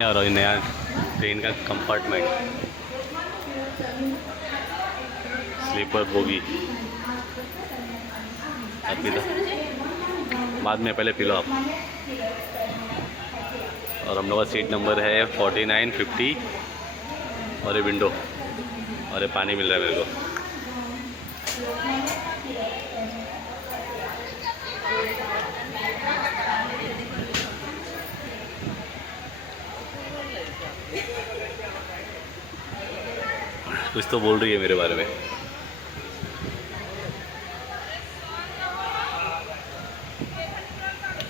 और ये नया ट्रेन का कंपार्टमेंट, स्लीपर बोगी। आप पी लो, बाद में पहले पी लो आप। और हम लोग का सीट नंबर है 49 50। और ये विंडो, और ये पानी मिल रहा है मेरे को। कुछ तो बोल रही है मेरे बारे में।